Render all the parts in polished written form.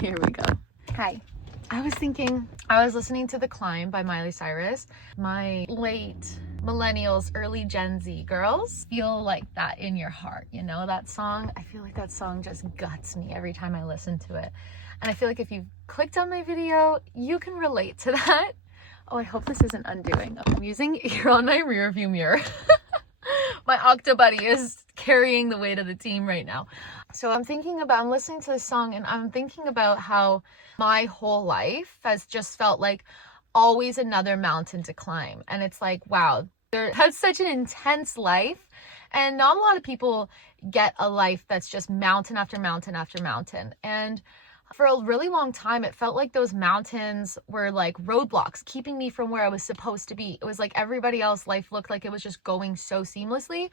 Here we go. Hi. I was listening to The Climb by Miley Cyrus. My late millennials, early Gen Z girls feel like that in your heart. You know that song? I feel like that song just guts me every time I listen to it. And I feel like if you've clicked on my video, you can relate to that. Oh, I hope this isn't undoing. I'm using here on my rear view mirror. My Octobuddy is carrying the weight of the team right now. So I'm listening to this song and I'm thinking about how my whole life has just felt like always another mountain to climb. And it's like, wow, that's such an intense life. And not a lot of people get a life that's just mountain after mountain after mountain. And for a really long time, it felt like those mountains were like roadblocks keeping me from where I was supposed to be. It was like everybody else's life looked like it was just going so seamlessly.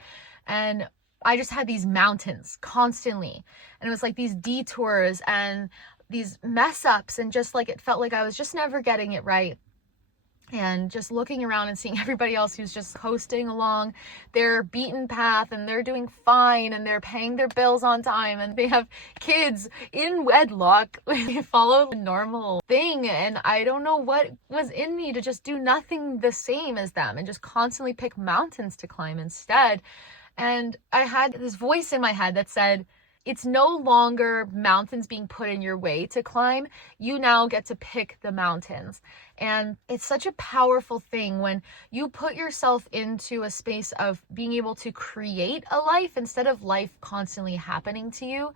And I just had these mountains constantly. And it was like these detours and these mess ups. And just like it felt like I was just never getting it right. And just looking around and seeing everybody else who's just coasting along their beaten path and they're doing fine and they're paying their bills on time and they have kids in wedlock. They follow the normal thing. And I don't know what was in me to just do nothing the same as them and just constantly pick mountains to climb instead. And I had this voice in my head that said, it's no longer mountains being put in your way to climb. You now get to pick the mountains. And it's such a powerful thing when you put yourself into a space of being able to create a life instead of life constantly happening to you.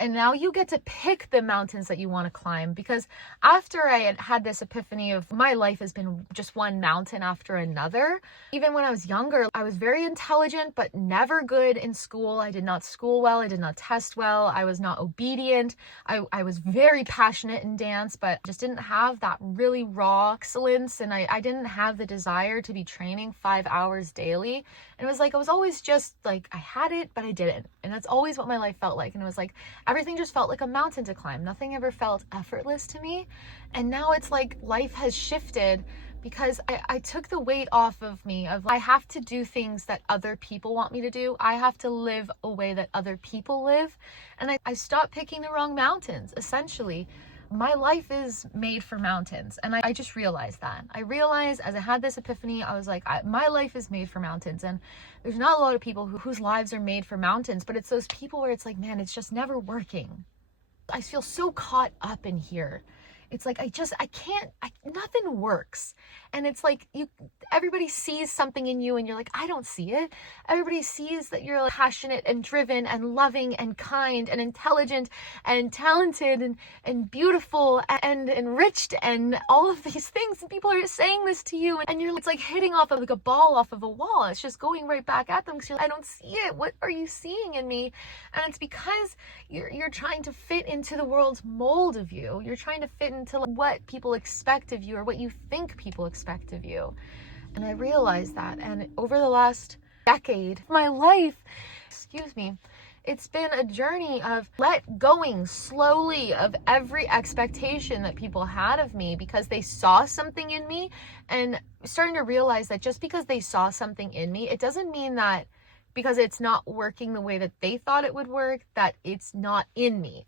And now you get to pick the mountains that you want to climb, because after I had this epiphany of my life has been just one mountain after another. Even when I was younger, I was very intelligent, but never good in school. I did not school well. I did not test well. I was not obedient. I was very passionate in dance, but just didn't have that really raw excellence. And I didn't have the desire to be training 5 hours daily. And it was like, I was always just like, I had it, but I didn't. And that's always what my life felt like. And it was like, everything just felt like a mountain to climb. Nothing ever felt effortless to me. And now it's like life has shifted because I took the weight off of me of I have to do things that other people want me to do. I have to live a way that other people live. And I stopped picking the wrong mountains, essentially. My life is made for mountains. And I just realized that. I realized as I had this epiphany, I was like, my life is made for mountains. And there's not a lot of people whose lives are made for mountains, but it's those people where it's like, man, it's just never working. I feel so caught up in here. It's like, nothing works. And it's like, everybody sees something in you and you're like, I don't see it. Everybody sees that you're like passionate and driven and loving and kind and intelligent and talented and beautiful and enriched and all of these things. And people are saying this to you and it's like hitting off of like a ball off of a wall. It's just going right back at them because you're like, I don't see it. What are you seeing in me? And it's because you're trying to fit into the world's mold of you. You're trying to fit into what people expect of you or what you think people expect of you. And I realized that. And over the last decade of my life, it's been a journey of let going slowly of every expectation that people had of me because they saw something in me, and starting to realize that just because they saw something in me, it doesn't mean that because it's not working the way that they thought it would work, that it's not in me.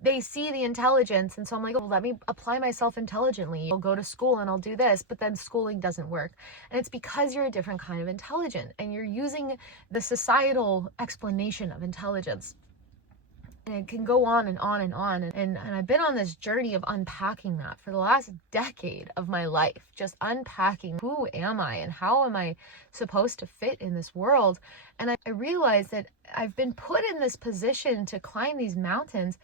They see the intelligence, and so I'm like, oh, let me apply myself intelligently. I'll go to school and I'll do this, but then schooling doesn't work. And it's because you're a different kind of intelligent and you're using the societal explanation of intelligence. And it can go on and on and on. And I've been on this journey of unpacking that for the last decade of my life, just unpacking who am I and how am I supposed to fit in this world. And I realized that I've been put in this position to climb these mountains,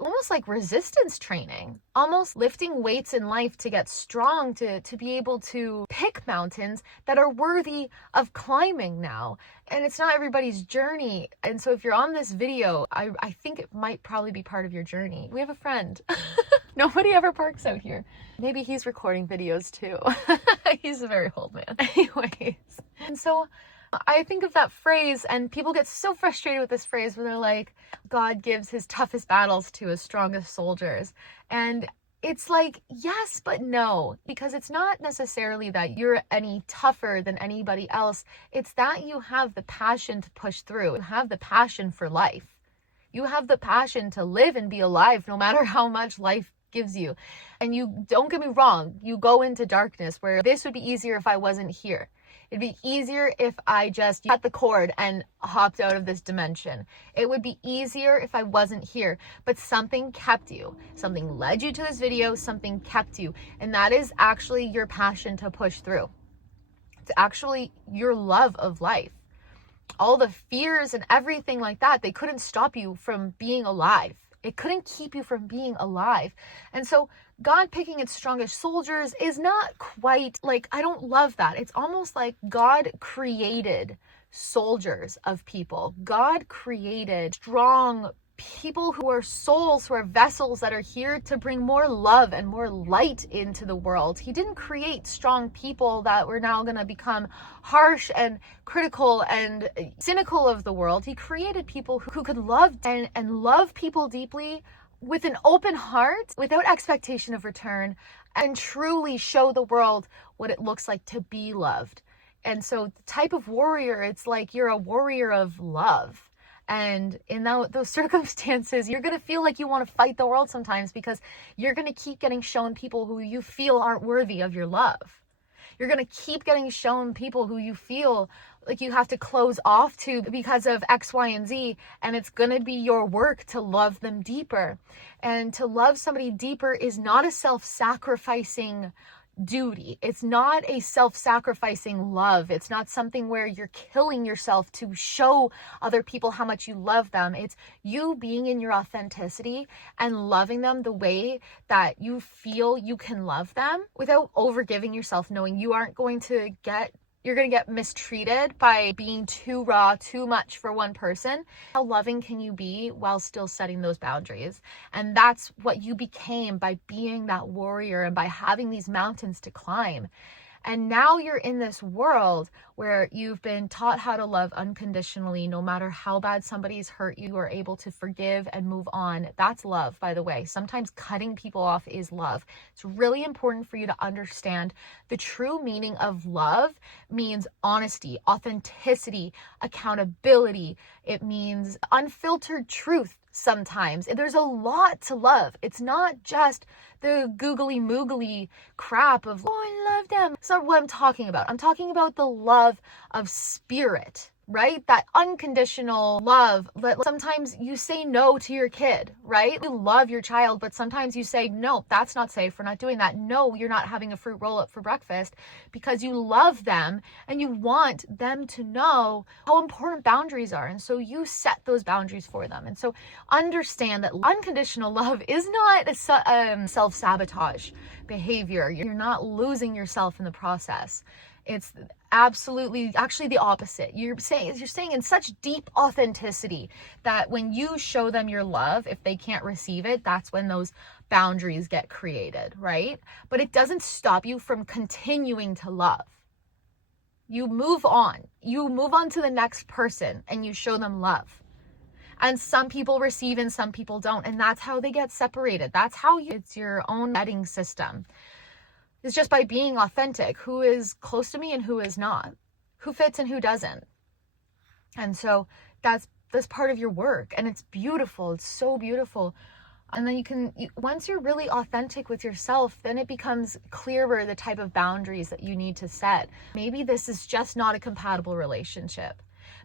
almost like resistance training, almost lifting weights in life to get strong, to be able to pick mountains that are worthy of climbing now. And it's not everybody's journey. And so if you're on this video, I think it might probably be part of your journey. We have a friend. Nobody ever parks out here. Maybe he's recording videos too. He's a very old man. Anyways. And so I think of that phrase, and people get so frustrated with this phrase where they're like, God gives his toughest battles to his strongest soldiers. And it's like, yes, but no, because it's not necessarily that you're any tougher than anybody else. It's that you have the passion to push through. You have the passion for life. You have the passion to live and be alive no matter how much life gives you. And you, don't get me wrong, you go into darkness where this would be easier if I wasn't here. It'd be easier if I just cut the cord and hopped out of this dimension. It would be easier if I wasn't here, but something kept you. Something led you to this video, something kept you. And that is actually your passion to push through. It's actually your love of life. All the fears and everything like that, they couldn't stop you from being alive. It couldn't keep you from being alive. And so God picking its strongest soldiers is not quite like, I don't love that. It's almost like God created soldiers of people. God created strong people who are souls, who are vessels that are here to bring more love and more light into the world. He didn't create strong people that were now going to become harsh and critical and cynical of the world. He created people who could love and love people deeply with an open heart, without expectation of return, and truly show the world what it looks like to be loved. And so the type of warrior, it's like you're a warrior of love. And in those circumstances, you're going to feel like you want to fight the world sometimes, because you're going to keep getting shown people who you feel aren't worthy of your love. You're going to keep getting shown people who you feel like you have to close off to because of X, Y, and Z. And it's going to be your work to love them deeper. And to love somebody deeper is not a self-sacrificing duty. It's not a self-sacrificing love. It's not something where you're killing yourself to show other people how much you love them. It's you being in your authenticity and loving them the way that you feel you can love them without overgiving yourself, knowing you're going to get mistreated by being too raw, too much for one person. How loving can you be while still setting those boundaries? And that's what you became by being that warrior and by having these mountains to climb. And now you're in this world where you've been taught how to love unconditionally. No matter how bad somebody's hurt you, are able to forgive and move on. That's love, by the way. Sometimes cutting people off is love. It's really important for you to understand the true meaning of love means honesty, authenticity, accountability. It means unfiltered truth. Sometimes there's a lot to love. It's not just the googly moogly crap of, oh, I love them. It's not what I'm talking about. I'm talking about the love of spirit, right? That unconditional love that sometimes you say no to your kid, right? You love your child, but sometimes you say, no, that's not safe. We're not doing that. No, you're not having a fruit roll up for breakfast, because you love them and you want them to know how important boundaries are. And so you set those boundaries for them. And so understand that unconditional love is not a self-sabotage behavior. You're not losing yourself in the process. It's absolutely actually the opposite. You're saying in such deep authenticity that when you show them your love, if they can't receive it, that's when those boundaries get created, right? But it doesn't stop you from continuing to love. You move on. You move on to the next person and you show them love. And some people receive and some people don't. And that's how they get separated. That's how it's your own vetting system. It's just by being authentic, who is close to me and who is not, who fits and who doesn't. And so that's part of your work, and it's beautiful. It's so beautiful. And then once you're really authentic with yourself, then it becomes clearer the type of boundaries that you need to set. Maybe this is just not a compatible relationship.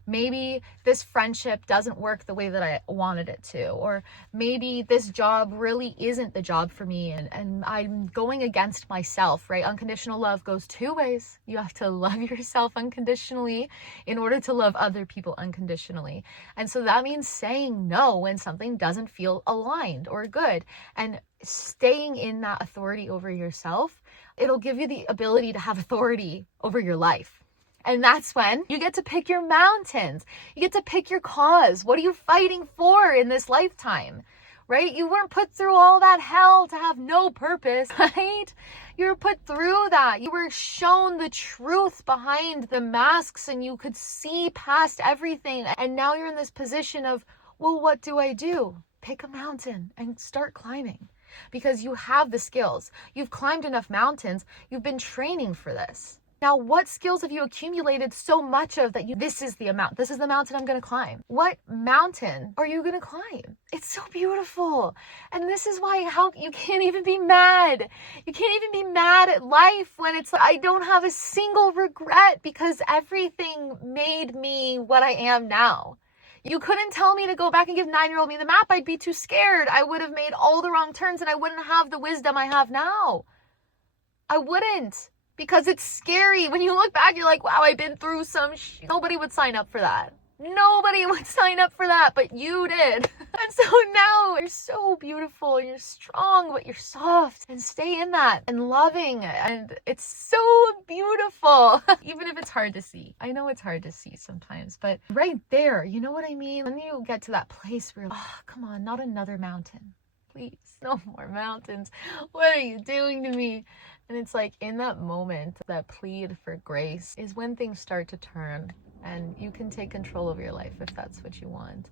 Maybe this friendship doesn't work the way that I wanted it to, or maybe this job really isn't the job for me, and I'm going against myself, right? Unconditional love goes two ways. You have to love yourself unconditionally in order to love other people unconditionally. And so that means saying no when something doesn't feel aligned or good, and staying in that authority over yourself. It'll give you the ability to have authority over your life. And that's when you get to pick your mountains. You get to pick your cause. What are you fighting for in this lifetime, right? You weren't put through all that hell to have no purpose, right? You were put through that. You were shown the truth behind the masks and you could see past everything. And now you're in this position of, well, what do I do? Pick a mountain and start climbing, because you have the skills. You've climbed enough mountains. You've been training for this. Now, what skills have you accumulated so much of that this is the mountain I'm going to climb? What mountain are you going to climb? It's so beautiful. And this is why you can't even be mad. You can't even be mad at life when it's like, I don't have a single regret because everything made me what I am now. You couldn't tell me to go back and give 9-year-old me the map. I'd be too scared. I would have made all the wrong turns and I wouldn't have the wisdom I have now. I wouldn't, because it's scary. When you look back, you're like, wow, I've been through some Nobody would sign up for that. Nobody would sign up for that, but you did. And so now you're so beautiful and you're strong, but you're soft, and stay in that and loving. And it's so beautiful, even if it's hard to see. I know it's hard to see sometimes, but right there, you know what I mean? When you get to that place where, oh, come on, not another mountain. Please, no more mountains. What are you doing to me? And it's like in that moment, that plead for grace is when things start to turn and you can take control of your life if that's what you want.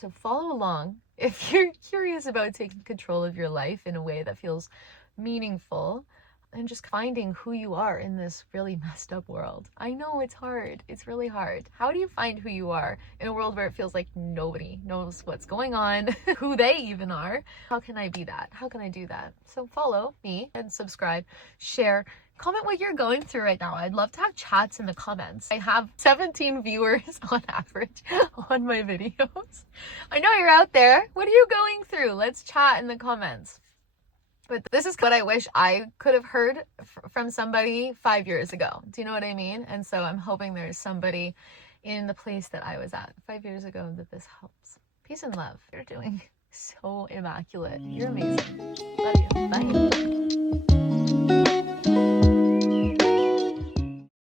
So follow along if you're curious about taking control of your life in a way that feels meaningful and just finding who you are in this really messed up world. I know it's hard. It's really hard. How do you find who you are in a world where it feels like nobody knows what's going on, who they even are? How can I be that? How can I do that? So follow me and subscribe, share, comment what you're going through right now. I'd love to have chats in the comments. I have 17 viewers on average on my videos. I know you're out there. What are you going through? Let's chat in the comments. But this is what I wish I could have heard from somebody 5 years ago. Do you know what I mean? And so I'm hoping there's somebody in the place that I was at 5 years ago that this helps. Peace and love. You're doing so immaculate. You're amazing. Love you. Bye.